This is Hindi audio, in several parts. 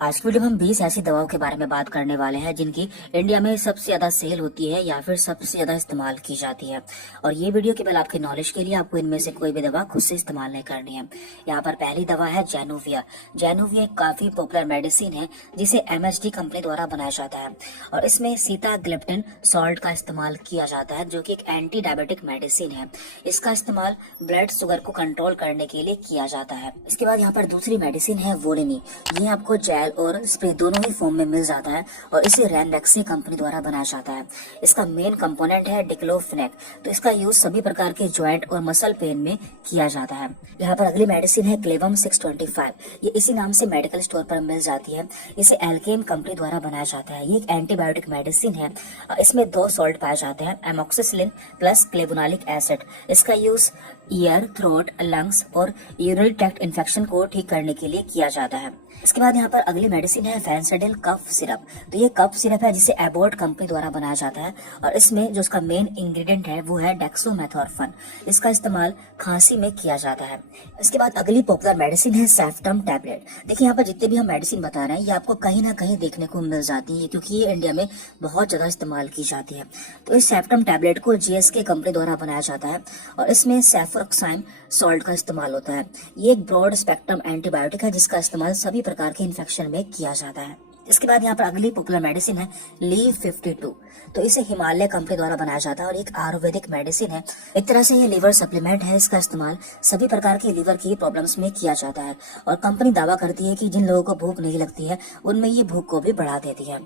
आज की वीडियो में हम 20 ऐसी दवाओं के बारे में बात करने वाले हैं जिनकी इंडिया में सबसे ज्यादा सेल होती है या फिर सबसे ज्यादा इस्तेमाल की जाती है। और ये वीडियो केवल आपके नॉलेज के लिए, आपको इनमें से कोई भी दवा खुद से इस्तेमाल नहीं करनी है। यहाँ पर पहली दवा है जैनोविया। जैनोविया एक काफी पॉपुलर मेडिसिन है जिसे MSD कंपनी द्वारा बनाया जाता है और इसमें सीताग्लिप्टिन सॉल्ट का इस्तेमाल किया जाता है जो कि एक एंटी डायबिटिक मेडिसिन है। इसका इस्तेमाल ब्लड शुगर को कंट्रोल करने के लिए किया जाता है। इसके बाद यहाँ पर दूसरी मेडिसिन है वोलिनी। ये आपको जेल और स्प्रे दोनों ही फॉर्म में मिल जाता है और इसे रैनबैक्सी कंपनी द्वारा बनाया जाता है। इसका मेन कंपोनेंट है डिक्लोफेनेक, तो इसका यूज सभी प्रकार के जॉइंट और मसल पेन में किया जाता है। यहाँ पर अगली मेडिसिन है क्लेवम 625। ये इसी नाम से मेडिकल स्टोर पर मिल जाती है। इसे एल्केम कंपनी द्वारा बनाया जाता है। ये एक एंटीबायोटिक मेडिसिन है। इसमें 2 सॉल्ट पाए जाते हैं, एमोक्सिसिलिन प्लस क्लेवोनालिक एसिड। इसका यूज ईयर, थ्रोट, लंग्स और यूरिनरी ट्रैक्ट इन्फेक्शन को ठीक करने के लिए किया जाता है। इसके बाद यहाँ पर अगली मेडिसिन है फेंसिडिल कफ सिरप। तो ये कफ सिरप है जिसे एबॉट कंपनी द्वारा बनाया जाता है और इसमें जो इसका मेन इंग्रेडिएंट है वो है डेक्सोमेथोर्फन। इसका इस्तेमाल खांसी में किया जाता है। इसके बाद अगली पॉपुलर मेडिसिन है सेफ्टम टैबलेट। देखिए यहाँ पर जितने भी हम मेडिसिन बता रहे हैं ये आपको कहीं ना कहीं देखने को मिल जाती है क्योंकि ये इंडिया में बहुत ज्यादा इस्तेमाल की जाती है। तो इस सेफ्टम टैबलेट को GSK कंपनी द्वारा बनाया जाता है और इसमें सेफरोक्साइम सॉल्ट का इस्तेमाल होता है। ये एक ब्रॉड स्पेक्ट्रम एंटीबायोटिक है जिसका इस्तेमाल सभी प्रकार के इन्फेक्शन में किया जाता है। इसके बाद यहाँ पर अगली पॉपुलर मेडिसिन है लीव 52। तो इसे हिमालय कंपनी द्वारा बनाया जाता है और एक आयुर्वेदिक मेडिसिन है। एक तरह से ये लीवर सप्लीमेंट है। इसका इस्तेमाल सभी प्रकार के लीवर की प्रॉब्लम्स में किया जाता है और कंपनी दावा करती है कि जिन लोगों को भूख नहीं लगती है उनमें ये भूख को भी बढ़ा देती है।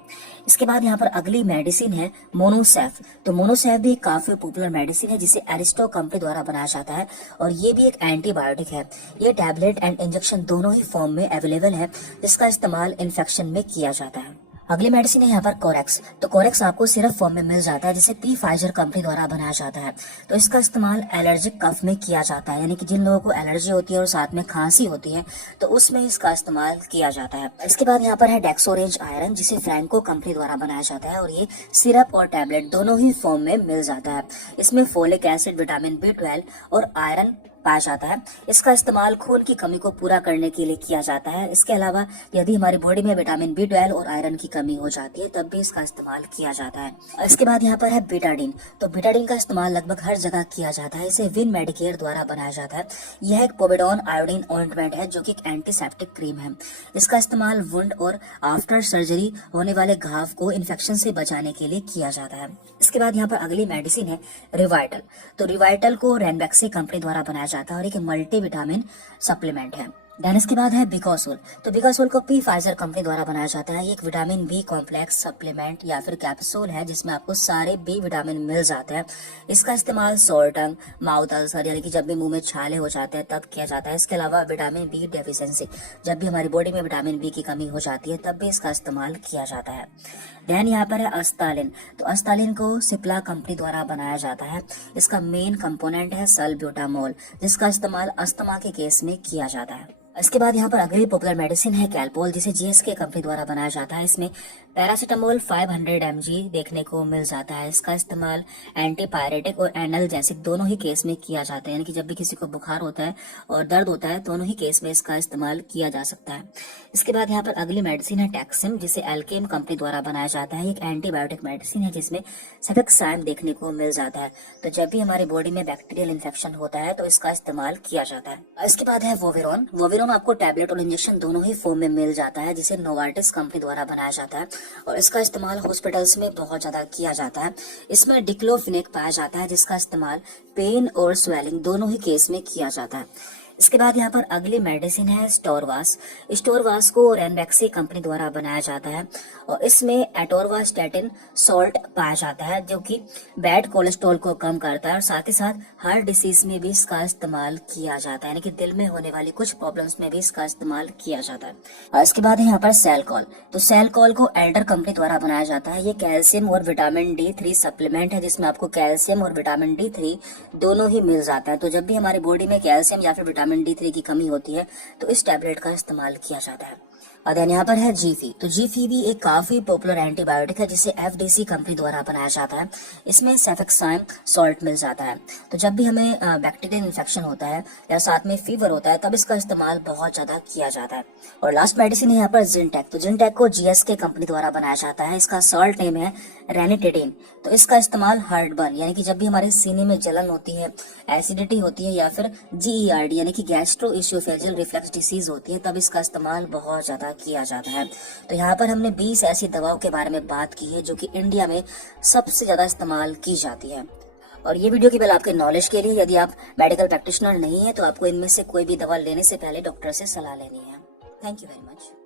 इसके बाद यहाँ पर अगली मेडिसिन है मोनोसेफ। तो मोनोसेफ भी काफी पॉपुलर मेडिसिन है जिसे एरिस्टो कंपनी द्वारा बनाया जाता है और ये भी एक एंटीबायोटिक है। ये टैबलेट एंड इंजेक्शन दोनों ही फॉर्म में अवेलेबल है जिसका इस्तेमाल इन्फेक्शन में किया जाता है। अगली मेडिसिन है यहाँ पर कोरेक्स। तो कोरेक्स आपको सिरप फॉर्म में मिल जाता है जिसे फाइजर कंपनी द्वारा बनाया जाता है। तो इसका इस्तेमाल एलर्जिक कफ में किया जाता है, यानी कि जिन लोगों को एलर्जी होती है और साथ में खांसी होती है तो उसमें इसका इस्तेमाल किया जाता है। इसके बाद यहाँ पर है डेक्सोरेंज आयरन जिसे फ्रैंको कंपनी द्वारा बनाया जाता है और ये सिरप और टैबलेट दोनों ही फॉर्म में मिल जाता है। इसमें फोलिक एसिड, विटामिन B12 और आयरन पाया जाता है। इसका इस्तेमाल खून की कमी को पूरा करने के लिए किया जाता है। इसके अलावा यदि हमारी बॉडी में विटामिन B12 और आयरन की कमी हो जाती है तब भी इसका इस्तेमाल किया जाता है। इसके बाद यहाँ पर है बीटाडीन। तो बीटाडीन का इस्तेमाल लगभग हर जगह किया जाता है। इसे विन मेडिकेयर द्वारा बनाया जाता है। यह एक पोविडोन आयोडीन ऑइंटमेंट है जो कि एक एंटीसेप्टिक क्रीम है। इसका इस्तेमाल वुंड और आफ्टर सर्जरी होने वाले घाव को इन्फेक्शन से बचाने के लिए किया जाता है। इसके बाद यहाँ पर अगली मेडिसिन है रिवाइटल। तो रिवाइटल को रैनबैक्सी कंपनी द्वारा बनाया जाता है और एक मल्टी विटामिन सप्लीमेंट है। देन इसके बाद है बिकासोल। तो बिकासोल को फाइजर कंपनी द्वारा बनाया जाता है। ये एक विटामिन B कॉम्प्लेक्स सप्लीमेंट या फिर कैप्सूल है जिसमें आपको सारे B विटामिन मिल जाते हैं। इसका इस्तेमाल सोर टंग, माउथ अल्सर यानी कि जब भी मुंह में छाले हो जाते हैं तब किया जाता है। इसके अलावा विटामिन B डेफिशिएंसी, जब भी हमारी बॉडी में विटामिन B की कमी हो जाती है तब भी इसका इस्तेमाल किया जाता है। देन यहाँ पर है अस्तालिन। तो अस्तालिन को सिप्ला कंपनी द्वारा बनाया जाता है। इसका मेन कंपोनेंट है सल्ब्यूटामोल जिसका इस्तेमाल अस्थमा के केस में किया जाता है। इसके बाद यहाँ पर अगली पॉपुलर मेडिसिन है कैलपोल जिसे GSK कंपनी द्वारा बनाया जाता है। इसमें पैरासीटामोल 500 mg देखने को मिल जाता है। इसका इस्तेमाल एंटीपायरेटिक और एनाल्जेसिक दोनों ही केस में किया जाता है, यानी कि जब भी किसी को बुखार होता है और दर्द होता है दोनों ही केस में इसका इस्तेमाल किया जा सकता है। इसके बाद यहाँ पर अगली मेडिसिन है टैक्सिम जिसे एल्केम कंपनी द्वारा बनाया जाता है। एक एंटीबायोटिक मेडिसिन है जिसमें सेफेक्साइम देखने को मिल जाता है। तो जब भी हमारी बॉडी में बैक्टीरियल इन्फेक्शन होता है तो इसका इस्तेमाल किया जाता है। इसके बाद है वोवेरोन। वोवेरोन आपको टैबलेट और इंजेक्शन दोनों ही फॉर्म में मिल जाता है जिसे नोवार्टिस कंपनी द्वारा बनाया जाता है और इसका इस्तेमाल हॉस्पिटल्स में बहुत ज्यादा किया जाता है। इसमें डिक्लोफेनेक पाया जाता है जिसका इस्तेमाल पेन और स्वेलिंग दोनों ही केस में किया जाता है। इसके बाद यहाँ पर अगली मेडिसिन है स्टोरवास। स्टोरवास को रैनबैक्सी कंपनी द्वारा बनाया जाता है और इसमें एटोरवास्टैटिन सॉल्ट पाया जाता है जो कि बैड कोलेस्ट्रॉल को कम करता है और साथ ही साथ हार्ट डिसीज में भी इसका इस्तेमाल किया जाता है, यानी कि दिल में होने वाली कुछ प्रॉब्लम्स में भी इसका इस्तेमाल किया जाता है। और इसके बाद है यहाँ पर सेलकॉल। तो सेलकॉल को एल्डर कंपनी द्वारा बनाया जाता है। ये कैल्शियम और विटामिन D3 सप्लीमेंट है जिसमें आपको कैल्शियम और विटामिन D3 दोनों ही मिल जाता है। तो जब भी हमारी बॉडी में कैल्शियम या फिर विटामिन D3 की कमी होती है तो इस टैबलेट का इस्तेमाल किया जाता है। और देन यहाँ पर है जीफी। तो जीफी भी एक काफी पॉपुलर एंटीबायोटिक है जिसे एफडीसी कंपनी द्वारा बनाया जाता है। इसमें सेफेक्साइम सॉल्ट मिल जाता है। तो जब भी हमें बैक्टीरियल इन्फेक्शन होता है या साथ में फीवर होता है तब इसका इस्तेमाल बहुत ज्यादा किया जाता है। और लास्ट मेडिसिन है यहाँ पर जिनटेक। तो जिनटेक को जीएसके कंपनी द्वारा बनाया जाता है। इसका सॉल्ट नेम है रेनिटेडिन। तो इसका इस्तेमाल हार्टबर्न यानी कि जब भी हमारे सीने में जलन होती है, एसिडिटी होती है या फिर जीईआरडी यानी कि गैस्ट्रो इसोफेजियल रिफ्लक्स डिसीज होती है तब इसका इस्तेमाल बहुत ज्यादा किया जाता है। तो यहाँ पर हमने 20 ऐसी दवाओं के बारे में बात की है जो कि इंडिया में सबसे ज्यादा इस्तेमाल की जाती है। और ये वीडियो केवल आपके नॉलेज के लिए, यदि आप मेडिकल प्रैक्टिशनर नहीं है तो आपको इनमें से कोई भी दवा लेने से पहले डॉक्टर से सलाह लेनी है। Thank you very much.